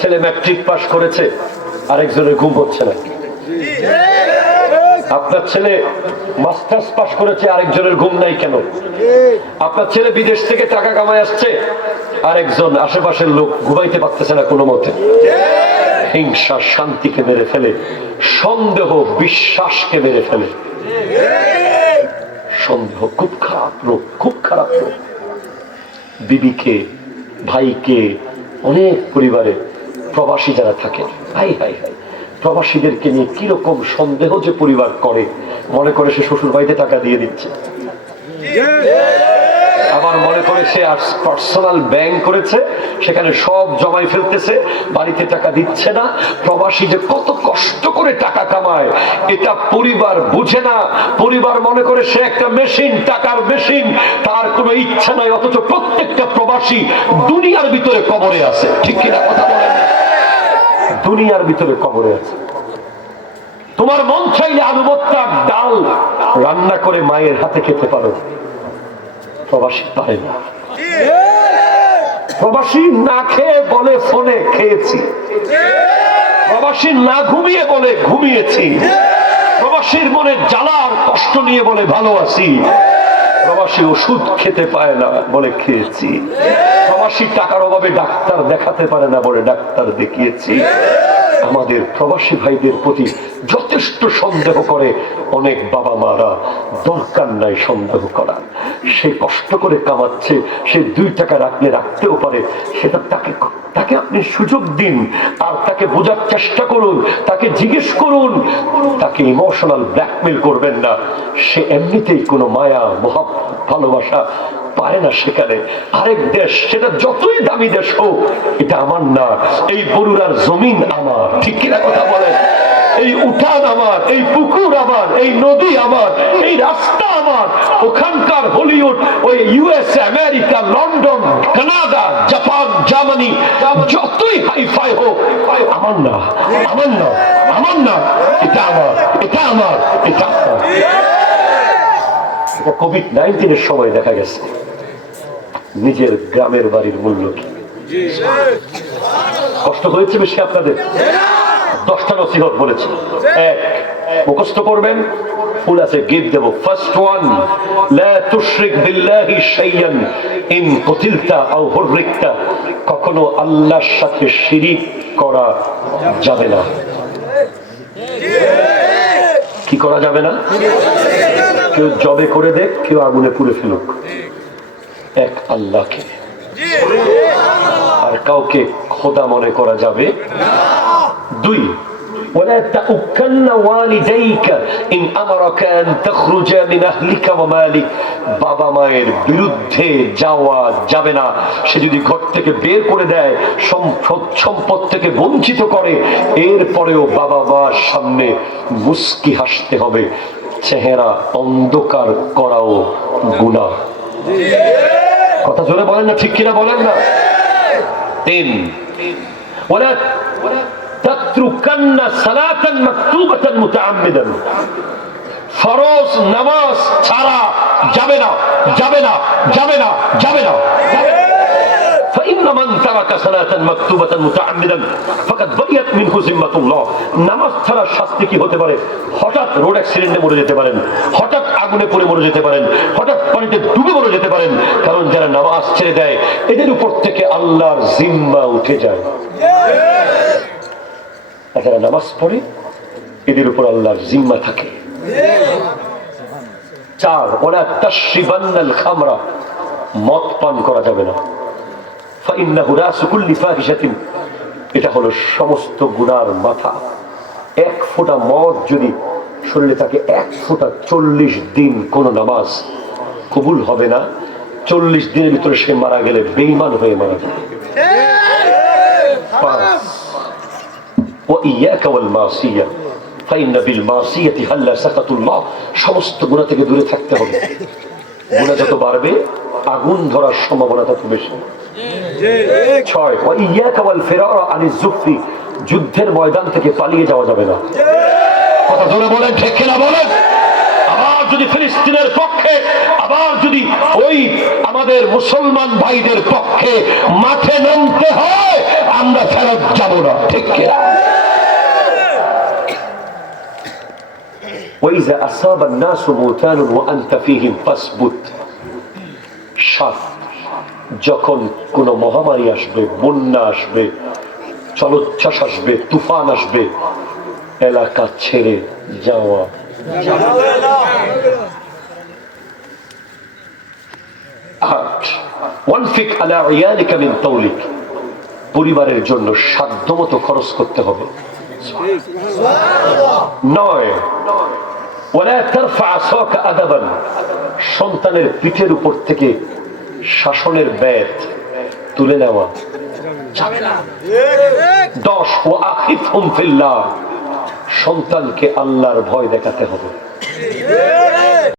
ছেলে matric pass করেছে, আরেকজনের ঘুম হচ্ছে না। আপনার ছেলে মাস্টার্স পাস করেছে, আরেকজনের ঘুম নাই কেন? আপনার ছেলে বিদেশ থেকে টাকা কামায় আসছে, আরেকজন আশেপাশের লোক ঘুমাইতে পারতেছে না কোনো মতে। হিংসা শান্তিকে মেরে ফেলে, সন্দেহ বিশ্বাসকে মেরে ফেলে। সন্দেহ খুব খারাপ রোগ, খুব খারাপ রোগ। বিবিকে, ভাইকে, অনেক পরিবারে প্রবাসী যারা থাকে, হাই হাই হাই, প্রবাসীদেরকে নিয়ে কিরকম সন্দেহ যে পরিবার করে, মনে করে সে শ্বশুর বাড়িতে টাকা দিয়ে দিচ্ছে, আবার মনে করে সে পার্সোনাল ব্যাংক করেছে, সেখানে সব জমাই ফেলতেছে, বাড়িতে টাকা দিচ্ছে না। প্রবাসী যে কত কষ্ট করে টাকা কামায় এটা পরিবার বুঝে না। পরিবার মনে করে সে একটা মেশিন, টাকার মেশিন, তার কোনো ইচ্ছা নাই। অথচ প্রত্যেকটা প্রবাসী দুনিয়ার ভিতরে কবরে আছে। ঠিক কিনা কথা বলেন? দুনিয়ার ভিতরে কবরে আছে। তোমার মন চাইলে আলু ভর্তার ডাল রান্না করে মায়ের হাতে খেতে পারো, প্রবাসী পারে না। প্রবাসী না খেয়ে বলে ফোনে খেয়েছি, প্রবাসী না ঘুমিয়ে বলে ঘুমিয়েছি, প্রবাসীর মনে জ্বালা আর কষ্ট নিয়ে বলে ভালো আছি, প্রবাসী ওষুধ খেতে পায় না বলে খেয়েছি, প্রবাসী টাকার অভাবে ডাক্তার দেখাতে পারে না বলে ডাক্তার দেখিয়েছি। আমাদের প্রবাসী ভাইদের প্রতি যথেষ্ট সন্দেহ করে অনেক বাবা মারা। দরকার নাই সন্দেহ করার। সে কষ্ট করে কামাচ্ছে, সে 2 টাকা রাখলে রাখতেও পারে, সেটা তাকে আপনি সুযোগ দিন, আর তাকে বোঝার চেষ্টা করুন, তাকে জিজ্ঞেস করুন, তাকে ইমোশনাল ব্ল্যাকমেল করবেন না। সে এমনিতেই কোনো মায়া মহব্বত ভালোবাসা পারে না সেখানে। আরেক দেশ, সেটা যতই দামি দেশ হোক, এটা আমার না। এই বরুড়ার জমিন আমার। ঠিক কিনা কথা বলে? এই উঠান আমার, এই পুকুর আমার, এই নদী আমার, এই রাস্তা আমার। ওখানকার হলিউড, ওই USA, America, London, Canada, Japan, Germany, যতই হাইফাই হোক, আমার না, আমার না, আমার না। এটা আমার, এটা আমার, এটা আমার। কোভিড-19 সময় দেখা গেছে নিজের গ্রামের বাড়ির মূল্য কি। কষ্ট হয়েছে বেশি আপনাদের? 10টা নসিহত বলেছে। 1, মুখস্থ করবেন, ফুল আছে গিফট দেব। ফার্স্ট ওয়ান, লা তুশরিক বিল্লাহি শাইয়ান ইন কুতিলতা আও হুররিকতা। কখনো আল্লাহর সাথে শিরিক করা যাবে না। কি করা যাবে না? কেউ জবে করে দেখ, কেউ আগুনে পুড়ে ফেলুক, এক আল্লাহকে আর কাউকে খোদা মনে করা যাবে। 2, ولا تؤكن والديك إن أمرك أن تخرج من أهلك ومالك। বাবা মায়ের বিরুদ্ধে যাওয়া যাবে না। সে যদি ঘর থেকে বের করে দেয়, সম্পদ থেকে বঞ্চিত করে, এরপরেও বাবা মার সামনে মুস্কি হাসতে হবে। চেহারা অন্ধকার করাও গুনাহ। কথা জোরে বলেন না, ঠিক কিনা বলেন না? 3, ولا تتركن صلاة مكتوبة متعمدا। ফরজ নামাজ ছাড়া যাবে না, যাবে না, যাবে না, যাবে না। فإن من ترك صلاة مكتوبة متعمدا فقد برئت منه ذمة الله। নামাজ ছাড়া শাস্তি কি হতে পারে? হঠাৎ রোড অ্যাক্সিডেন্টে মরে যেতে পারেন, হঠাৎ আগুনে পড়ে মরে যেতে পারেন, হঠাৎ পানিতে ডুবে মরে যেতে পারেন। কারণ যারা নামাজ ছেড়ে দেয়, এদের উপর থেকে আল্লাহর জিম্মা উঠে যায়। যারা নামাজ পড়ে, এদের উপর আল্লাহর জিম্মা থাকে। 4, ওয়ালা তাশরিবান্নাল খামরা। মদ পান করা যাবে না। ফাইন্নাহু রাসু কুল্লি ফাহিশাতিন। এটা হলো সমস্ত গুনার মাথা। 1 ফোঁটা মদ যদি শরীরে থাকে, 1 ফোঁটা, 40 দিন কোন নামাজ কবুল হবে না। 40 দিনের ভিতরে সে মারা গেলে বেঈমান হয়ে মারা যাবে। 5, وإياك والمعصية فإن بالمعصية هلا سخط الله। সমস্ত গুনাহ থেকে দূরে থাকতে হবে। গুনাহ যত বাড়বে, আগুন ধরার সম্ভাবনা তত বেশি। 6, وإياك والفرار عن الزحف। যুদ্ধের ময়দান থেকে পালিয়ে যাওয়া যাবে না। কথা জোরে বলেন, ঠিক কিনা বলেন? আবার যদি ফিলিস্তিনের পক্ষে, আবার যদি ওই আমাদের মুসলমান ভাইদের পক্ষে মাঠে নামতে হয়, আমরা ফেরত যাব না। ঠিক কিনা? وإذا أصاب الناس موتان وأنت فيهم فاثبت। যখন কোন মহামারী আসবে, বন্যা আসবে, জলোচ্ছ্বাস আসবে, তুফান আসবে, এলাকা ছেড়ে যাওয়া। পরিবারের জন্য সাধ্যমতো খরচ করতে হবে। 9 সন্তানের পিঠের উপর থেকে শাসনের ব্যাট তুলে নেওয়া যাবে না। 10 সন্তানকে আল্লাহর ভয় দেখাতে হবে।